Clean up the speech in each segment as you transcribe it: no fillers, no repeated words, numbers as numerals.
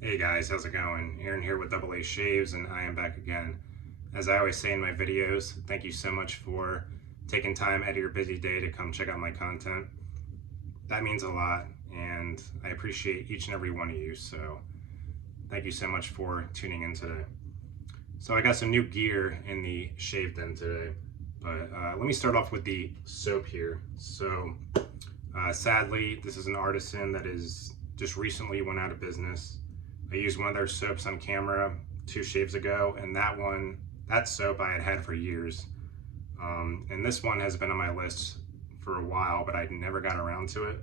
Hey guys, how's it going? Aaron here with Double A Shaves, and I am back again. As I always say in my videos, thank you so much for taking time out of your busy day to come check out my content. That means a lot, and I appreciate each and every one of you, so thank you so much for tuning in today. So I got some new gear in the shave den today, but let me start off with the soap here. So sadly, this is an artisan that is just recently went out of business. I used one of their soaps on camera 2 shaves ago, and that soap I had had for years. And this one has been on my list for a while, but I never got around to it.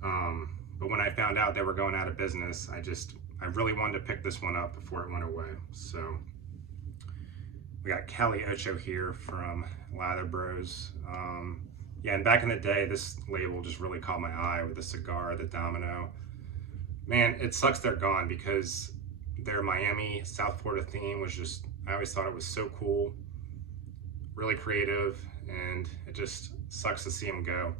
But when I found out they were going out of business, I really wanted to pick this one up before it went away. So we got Cali Ocho here from Lather Bros. Yeah, and back in the day, this label just really caught my eye with the cigar, the domino. Man, it sucks they're gone because their Miami, South Florida theme was just, I always thought it was so cool, really creative, and it just sucks to see them go.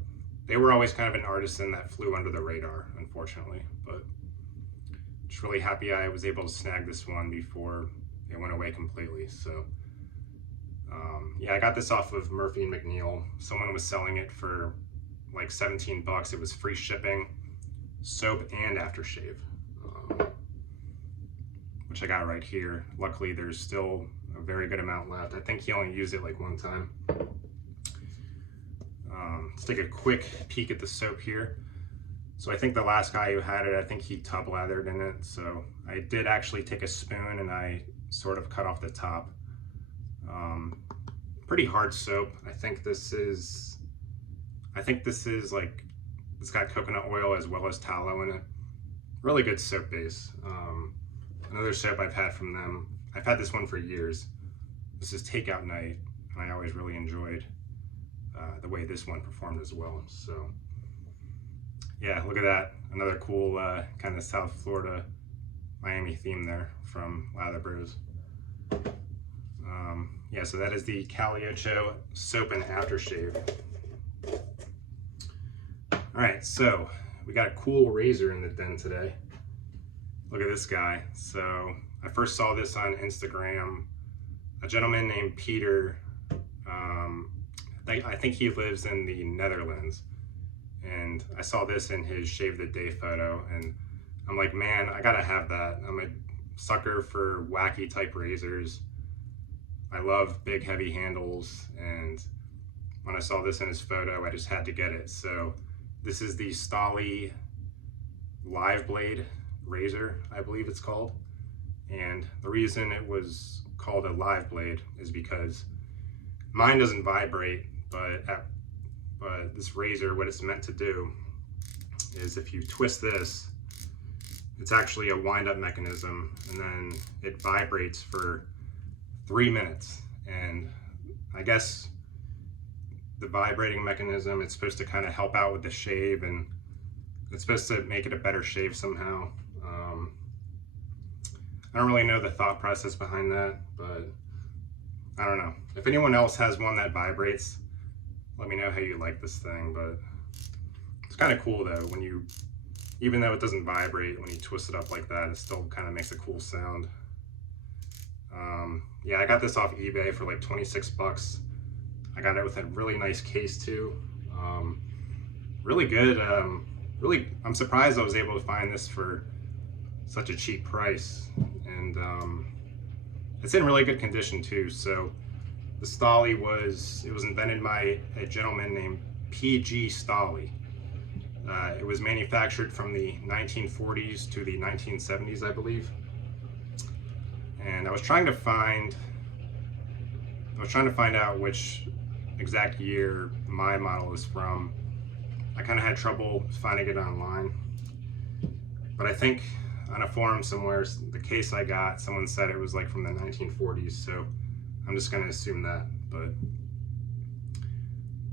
They were always kind of an artisan that flew under the radar, unfortunately, but just really happy I was able to snag this one before it went away completely. So yeah, I got this off of Murphy and McNeil. Someone was selling it for like 17 bucks. It was free shipping, soap and aftershave, which I got right here. Luckily, there's still a very good amount left. I think he only used it like one time. Let's take a quick peek at the soap here. So I think the last guy who had it, I think he tub lathered in it. So I did actually take a spoon and I sort of cut off the top. Pretty hard soap. I think this is like, it's got coconut oil as well as tallow in it. Really good soap base. Another soap I've had from them, I've had this one for years. This is Takeout Night, and I always really enjoyed the way this one performed as well. So yeah, look at that. Another cool kind of South Florida, Miami theme there from Lather Bros. Yeah, so that is the Cali Ocho soap and aftershave. All right, so we got a cool razor in the den today. Look at this guy. So I first saw this on Instagram. A gentleman named Peter, I think he lives in the Netherlands. And I saw this in his Shave the Day photo, and I'm like, man, I gotta have that. I'm a sucker for wacky type razors. I love big heavy handles, and when I saw this in his photo, I just had to get it. So this is the Stahly Live Blade razor, I believe it's called. And the reason it was called a live blade is because mine doesn't vibrate, but this razor, what it's meant to do is if you twist this, it's actually a wind-up mechanism, and then it vibrates for 3 minutes. And I guess the vibrating mechanism, it's supposed to kind of help out with the shave, and it's supposed to make it a better shave somehow. I don't really know the thought process behind that, but I don't know. If anyone else has one that vibrates, let me know how you like this thing. But it's kind of cool though, when you, even though it doesn't vibrate, when you twist it up like that, it still kind of makes a cool sound. Yeah, I got this off eBay for like 26 bucks. I got it with a really nice case too. Really good. Really, I'm surprised I was able to find this for such a cheap price. And it's in really good condition too. So the Stahly was invented by a gentleman named P.G. Stahly. It was manufactured from the 1940s to the 1970s, I believe. And I was trying to find out which exact year my model is from. I kind of had trouble finding it online, but I think on a forum somewhere, the case I got, someone said it was like from the 1940s, so I'm just going to assume that. But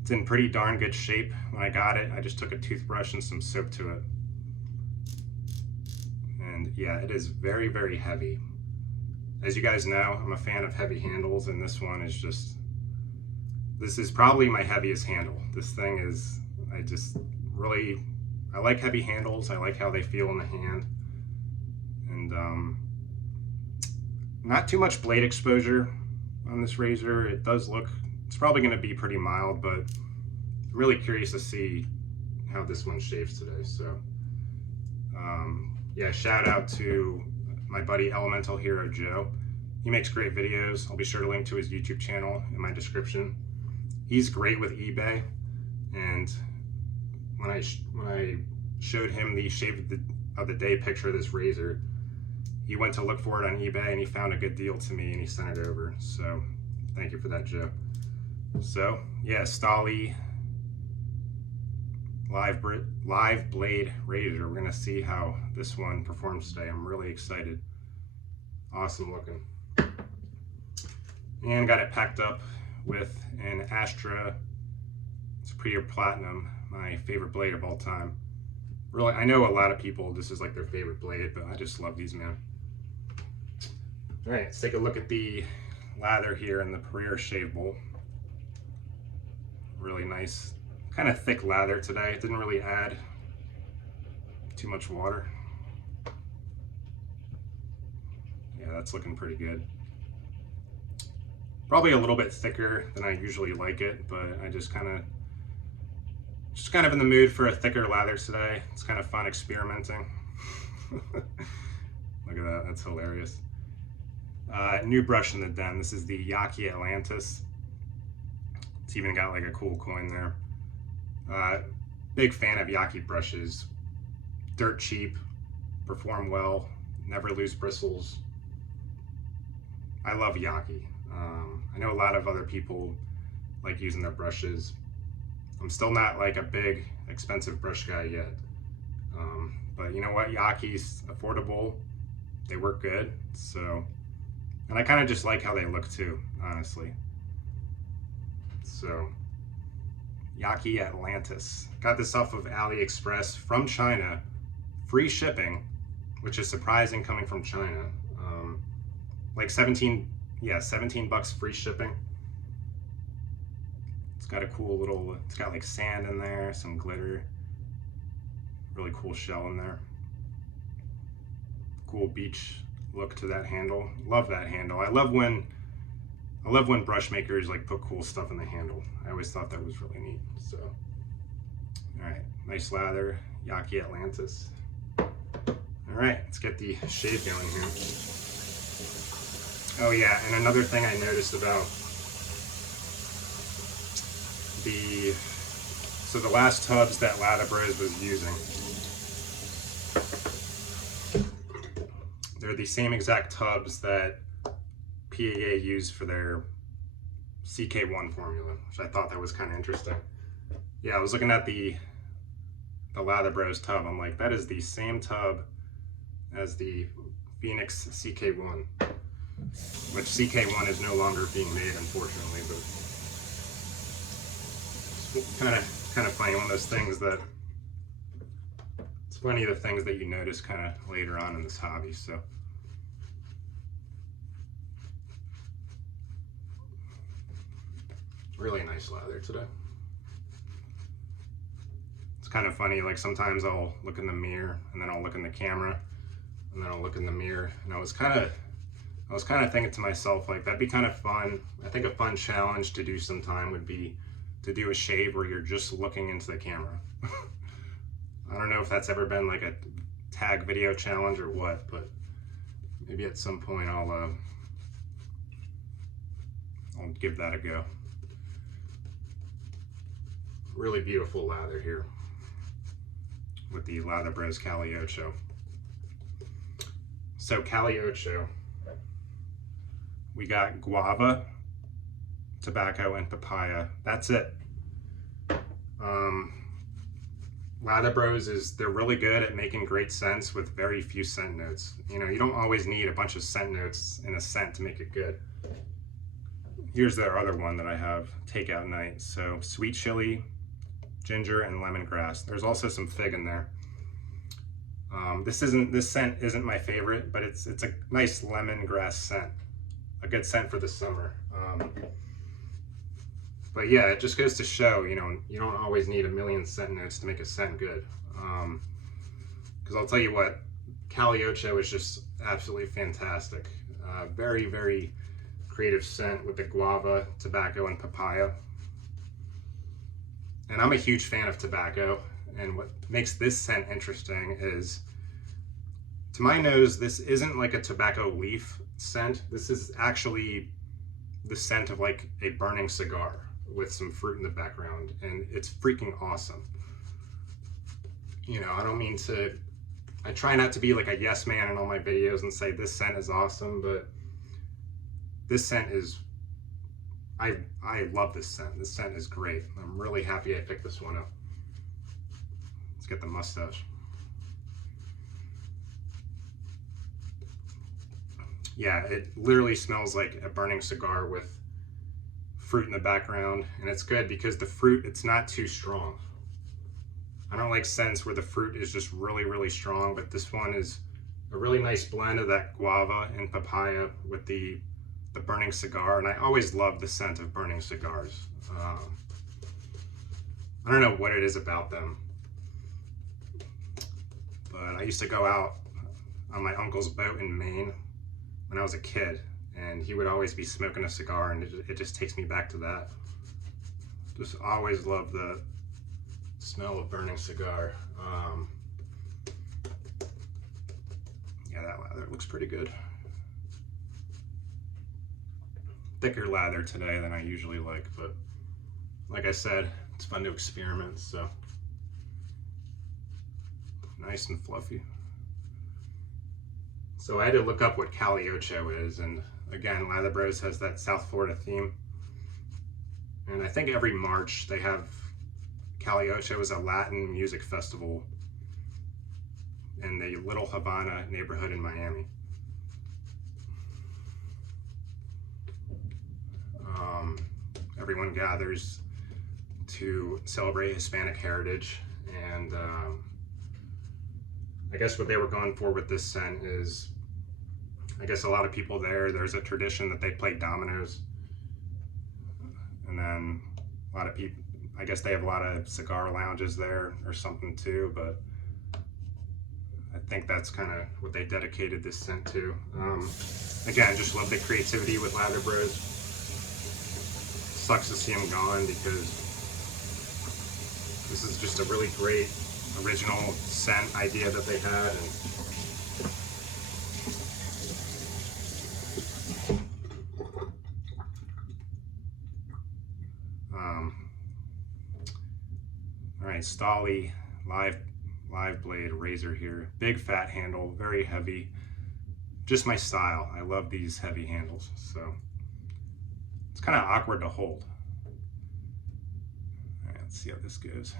it's in pretty darn good shape. When I got it, I just took a toothbrush and some soap to it, and yeah, it is very, very heavy. As you guys know, I'm a fan of heavy handles, and this one is just, this is probably my heaviest handle. This thing is, I like heavy handles. I like how they feel in the hand. not too much blade exposure on this razor. It does look, it's probably going to be pretty mild, but I'm really curious to see how this one shaves today. So yeah, shout out to my buddy Elemental Hero Joe. He makes great videos. I'll be sure to link to his YouTube channel in my description. He's great with eBay, and when I showed him the shave of the day picture of this razor, he went to look for it on eBay and he found a good deal to me and he sent it over. So thank you for that, Joe. So yeah, Stahly Live Blade razor. We're gonna see how this one performs today. I'm really excited. Awesome looking. And got it packed up with an Astra Superior Platinum, my favorite blade of all time. Really, I know a lot of people, this is like their favorite blade, but I just love these, man. All right, let's take a look at the lather here in the Pereira shave bowl. Really nice, kind of thick lather today. It didn't really add too much water. Yeah, that's looking pretty good. Probably a little bit thicker than I usually like it, but I just kind of in the mood for a thicker lather today. It's kind of fun experimenting. Look at that, that's hilarious. New brush in the den. This is the Yaki Atlantis. It's even got like a cool coin there. Big fan of Yaki brushes. Dirt cheap, perform well, never lose bristles. I love Yaki. I know a lot of other people like using their brushes. I'm still not like a big expensive brush guy yet. But you know what, Yaki's affordable, they work good, so, and I kind of just like how they look too, honestly. So, Yaki Atlantis. Got this off of AliExpress from China, free shipping, which is surprising coming from China. Like 17 bucks free shipping. It's got a cool little, it's got like sand in there, some glitter. Really cool shell in there. Cool beach look to that handle. Love that handle. I love when brush makers like put cool stuff in the handle. I always thought that was really neat. So, all right, nice lather, Yaki Atlantis. All right, let's get the shave going here. Oh yeah, and another thing I noticed about the last tubs that Lather Bros was using, they're the same exact tubs that PAA used for their CK1 formula, which I thought that was kind of interesting. Yeah, I was looking at the Lather Bros tub. I'm like, that is the same tub as the Phoenix CK1, which CK1 is no longer being made, unfortunately, but it's kind of funny, one of those things that, it's funny the things that you notice kind of later on in this hobby. So really nice lather today. It's kind of funny, like sometimes I'll look in the mirror and then I'll look in the camera and then I'll look in the mirror, and I was kind of thinking to myself, like, that'd be kind of fun. I think a fun challenge to do sometime would be to do a shave where you're just looking into the camera. I don't know if that's ever been like a tag video challenge or what, but maybe at some point I'll give that a go. Really beautiful lather here with the Lather Bros Cali Ocho. So Cali Ocho, we got guava, tobacco, and papaya. That's it. Lather Bros they're really good at making great scents with very few scent notes. You know, you don't always need a bunch of scent notes in a scent to make it good. Here's their other one that I have, Takeout Night. So sweet chili, ginger, and lemongrass. There's also some fig in there. This scent isn't my favorite, but it's a nice lemongrass scent, a good scent for the summer. But yeah, it just goes to show, you know, you don't always need a million scent notes to make a scent good. Because I'll tell you what, Cali Ocho is just absolutely fantastic. Very, very creative scent with the guava, tobacco, and papaya. And I'm a huge fan of tobacco, and what makes this scent interesting is, to my nose, this isn't like a tobacco leaf scent. This is actually the scent of like a burning cigar with some fruit in the background, and it's freaking awesome. You know, I don't mean to, I try not to be like a yes man in all my videos and say this scent is awesome, but this scent is, I love this scent. This scent is great. I'm really happy I picked this one up. Let's get the mustache. Yeah, it literally smells like a burning cigar with fruit in the background, and it's good because the fruit, it's not too strong. I don't like scents where the fruit is just really, really strong, but this one is a really nice blend of that guava and papaya with the burning cigar, and I always love the scent of burning cigars. I don't know what it is about them, but I used to go out on my uncle's boat in Maine when I was a kid, and he would always be smoking a cigar, and it just takes me back to that. Just always love the smell of burning cigar. Yeah, that lather looks pretty good. Thicker lather today than I usually like, but like I said, it's fun to experiment, so nice and fluffy. So I had to look up what Cali Ocho is, and again, Lather Bros has that South Florida theme, and I think every March they have Cali Ocho is a Latin music festival in the Little Havana neighborhood in Miami. Everyone gathers to celebrate Hispanic heritage, and I guess what they were going for with this scent is, I guess a lot of people there's a tradition that they play dominoes, and then a lot of people, I guess they have a lot of cigar lounges there or something too, but I think that's kind of what they dedicated this scent to. Again, just love the creativity with Lather Bros. Sucks to see them gone because this is just a really great original scent idea that they had. All right, Stahly Live Blade razor here. Big fat handle, very heavy. Just my style. I love these heavy handles, so it's kind of awkward to hold. All right, let's see how this goes.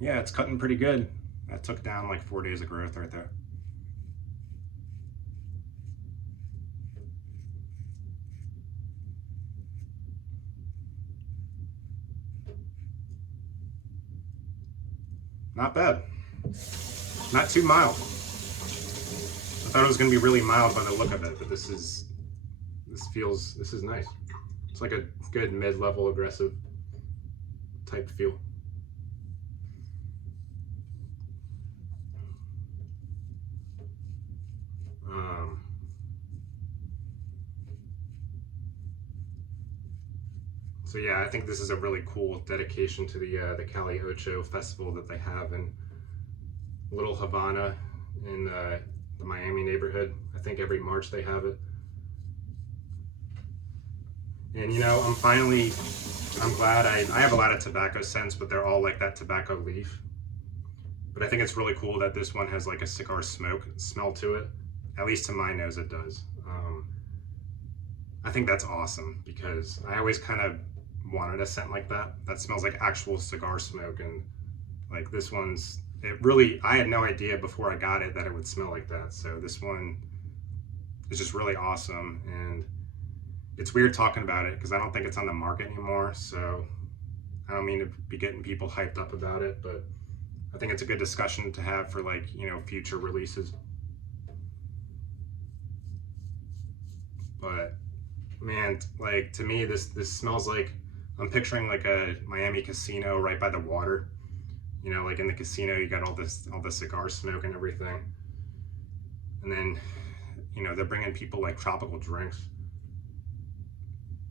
Yeah, it's cutting pretty good. That took down like 4 days of growth right there. Not bad. Not too mild. I thought it was going to be really mild by the look of it, but this is nice. It's like a good mid-level aggressive type feel. So yeah, I think this is a really cool dedication to the Cali Ocho festival that they have in Little Havana in the Miami neighborhood. I think every March they have it. And you know, I'm glad I have a lot of tobacco scents, but they're all like that tobacco leaf. But I think it's really cool that this one has like a cigar smoke smell to it. At least to my nose it does. I think that's awesome because I always kind of wanted a scent like that smells like actual cigar smoke, and like this one's, I had no idea before I got it that it would smell like that. So this one is just really awesome, and it's weird talking about it because I don't think it's on the market anymore, so I don't mean to be getting people hyped up about it, but I think it's a good discussion to have for, like, you know, future releases. But man, like, to me this smells like, I'm picturing like a Miami casino right by the water, You know, like in the casino, you got all the cigar smoke and everything. And then, you know, they're bringing people like tropical drinks.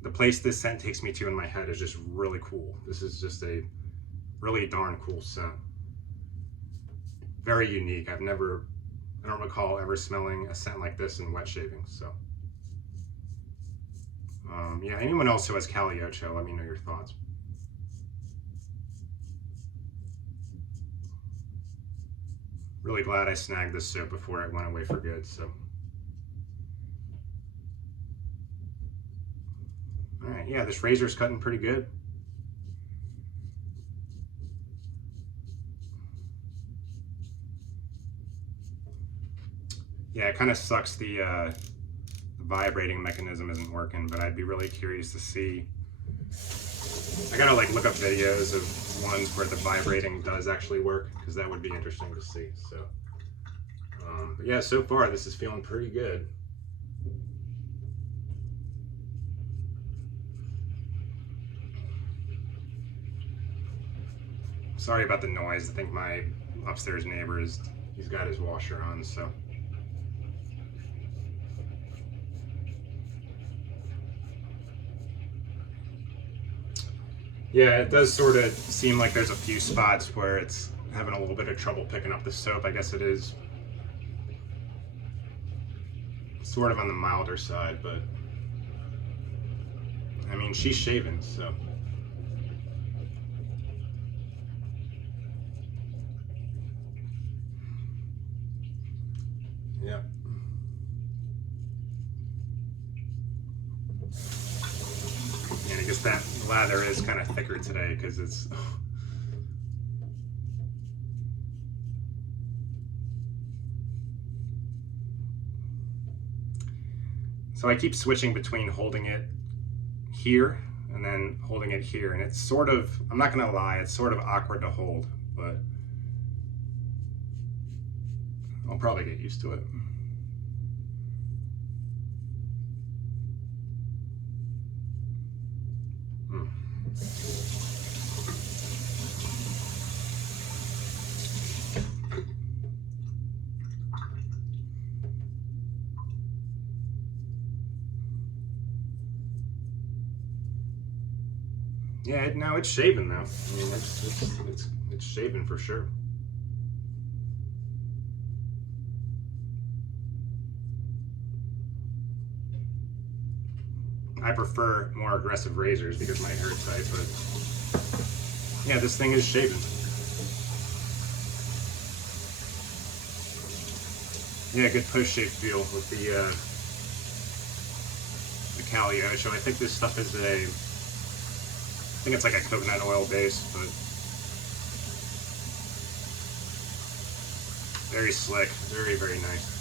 The place this scent takes me to in my head is just really cool. This is just a really darn cool scent. Very unique. I don't recall ever smelling a scent like this in wet shavings. So, yeah, anyone else who has Cali Ocho, let me know your thoughts. Really glad I snagged this soap before it went away for good. So, all right, yeah, this razor's cutting pretty good. Yeah, it kind of sucks the vibrating mechanism isn't working, but I'd be really curious to see. I gotta like look up videos of ones where the vibrating does actually work, because that would be interesting to see. So, but yeah, so far this is feeling pretty good. Sorry about the noise. I think my upstairs neighbor he's got his washer on, so. Yeah, it does sort of seem like there's a few spots where it's having a little bit of trouble picking up the soap. I guess it is sort of on the milder side, but I mean, she's shaving, so. Yeah. And I guess that lather is kind of thicker today because it's. So I keep switching between holding it here and then holding it here, and it's sort of, I'm not gonna lie, it's sort of awkward to hold, but I'll probably get used to it. Yeah, no, it's shaving though. I mean, it's shaving for sure. I prefer more aggressive razors because my hair type, but yeah, this thing is shaving. Yeah, good post-shave feel with the Cali Ocho. I think this stuff is I think it's like a coconut oil base, but very slick, very, very nice.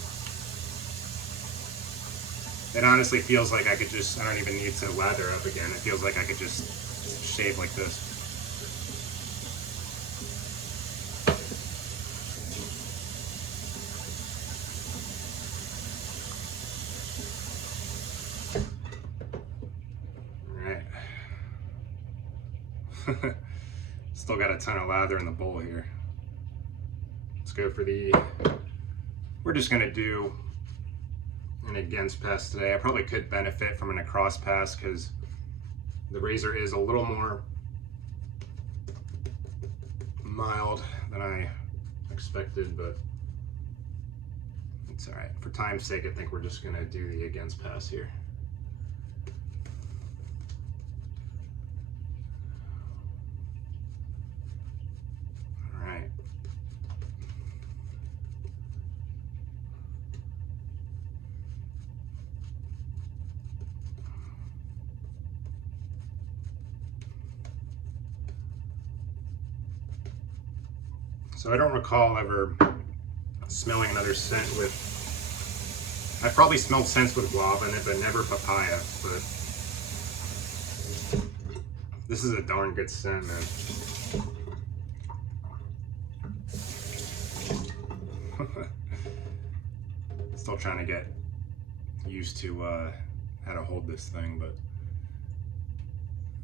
It honestly feels like I don't even need to lather up again. It feels like I could just shave like this. Still got a ton of lather in the bowl here. Let's go for we're just gonna do an against pass today. I probably could benefit from an across pass because the razor is a little more mild than I expected, but it's all right. For time's sake, I think we're just gonna do the against pass here. So I don't recall ever smelling another scent with, I've probably smelled scents with guava in it, but never papaya, but this is a darn good scent, man. Still trying to get used to how to hold this thing, but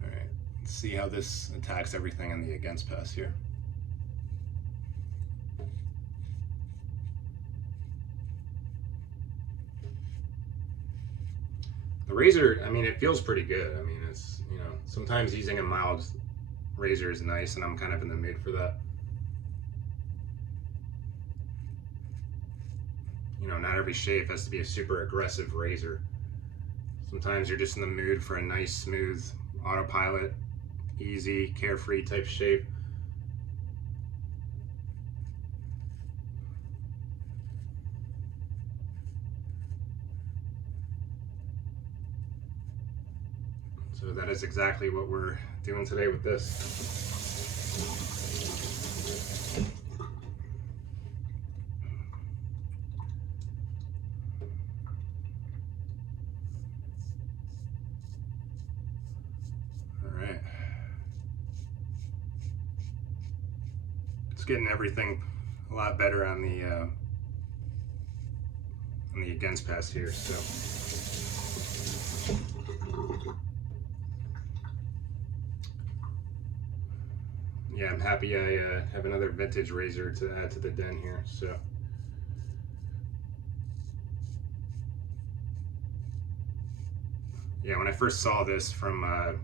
all right, let's see how this attacks everything in the against pass here. The razor, I mean, it feels pretty good. I mean, it's, you know, sometimes using a mild razor is nice, and I'm kind of in the mood for that. You know, not every shave has to be a super aggressive razor. Sometimes you're just in the mood for a nice, smooth, autopilot, easy, carefree type shave. So that is exactly what we're doing today with this. It's getting everything a lot better on the against pass here. So yeah, I'm happy I have another vintage razor to add to the den here. So yeah, when I first saw this from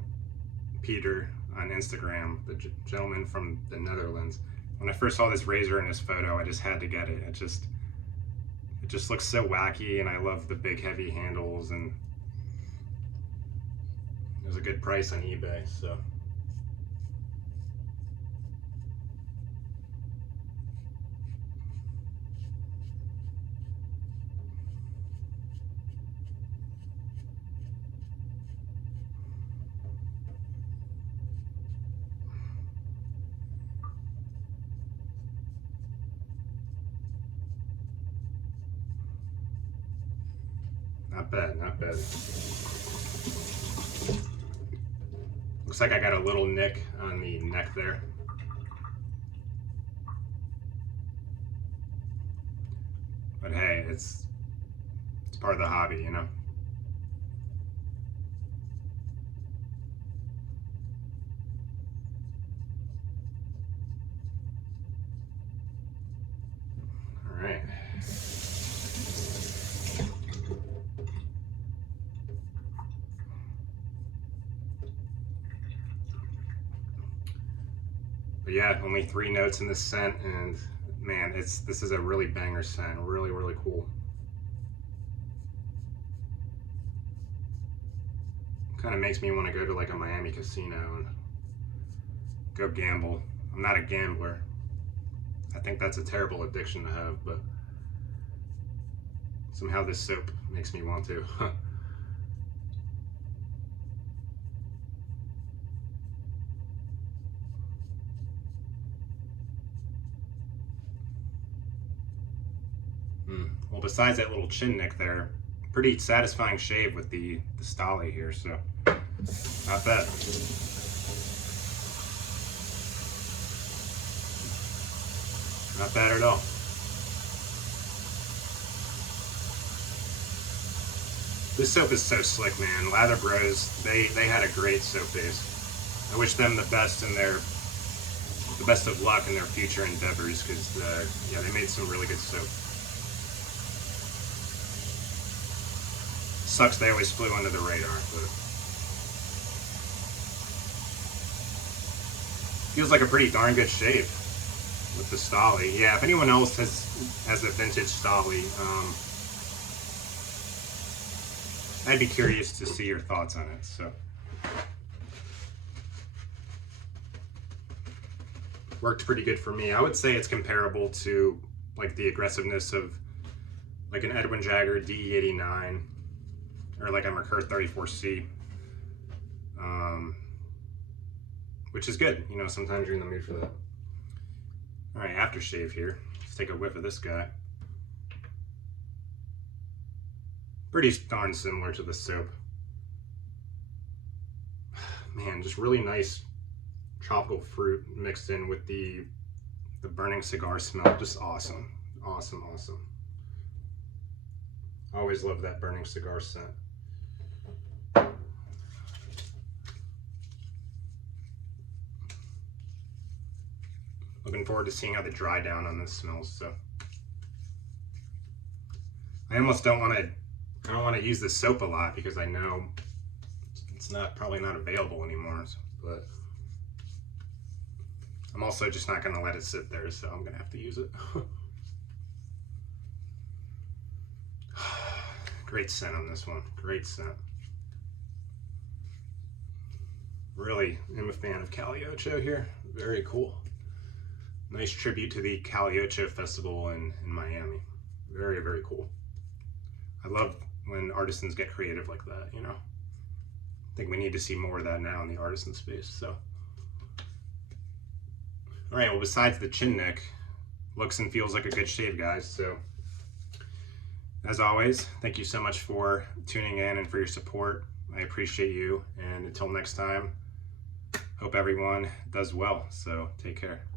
Peter on Instagram, the gentleman from the Netherlands, when I first saw this razor in his photo, I just had to get it. It just looks so wacky, and I love the big heavy handles, and it was a good price on eBay, so. Not bad, not bad. Looks like I got a little nick on the neck there. But hey, it's part of the hobby, you know? All right. But yeah, only 3 notes in this scent, and man, this is a really banger scent. Really, really cool. Kind of makes me want to go to like a Miami casino and go gamble. I'm not a gambler. I think that's a terrible addiction to have, but somehow this soap makes me want to. Well, besides that little chin nick there, pretty satisfying shave with the Stahly here, so not bad. Not bad at all. This soap is so slick, man. Lather Bros, they had a great soap base. I wish them the best of luck in their future endeavors, because yeah, they made some really good soap. Sucks they always flew under the radar, but feels like a pretty darn good shave with the Stahly. Yeah, if anyone else has a vintage Stahly, I'd be curious to see your thoughts on it. So worked pretty good for me. I would say it's comparable to like the aggressiveness of like an Edwin Jagger DE89 or like a Merkur 34C, which is good. You know, sometimes you're in the mood for that. All right, aftershave here. Let's take a whiff of this guy. Pretty darn similar to the soap. Man, just really nice tropical fruit mixed in with the burning cigar smell. Just awesome, awesome, awesome. Always love that burning cigar scent. Looking forward to seeing how the dry down on this smells. So I almost don't want to I don't want to use the soap a lot because I know it's probably not available anymore, but I'm also just not going to let it sit there, so I'm going to have to use it. Great scent on this one. Great scent. Really am a fan of Cali Ocho here. Very cool. Nice tribute to the Cali Ocho festival in Miami. Very, very cool. I love when artisans get creative like that, you know. I think we need to see more of that now in the artisan space. So, all right, well, besides the chin neck, looks and feels like a good shave, guys. So, as always, thank you so much for tuning in and for your support. I appreciate you. And until next time, hope everyone does well. So, take care.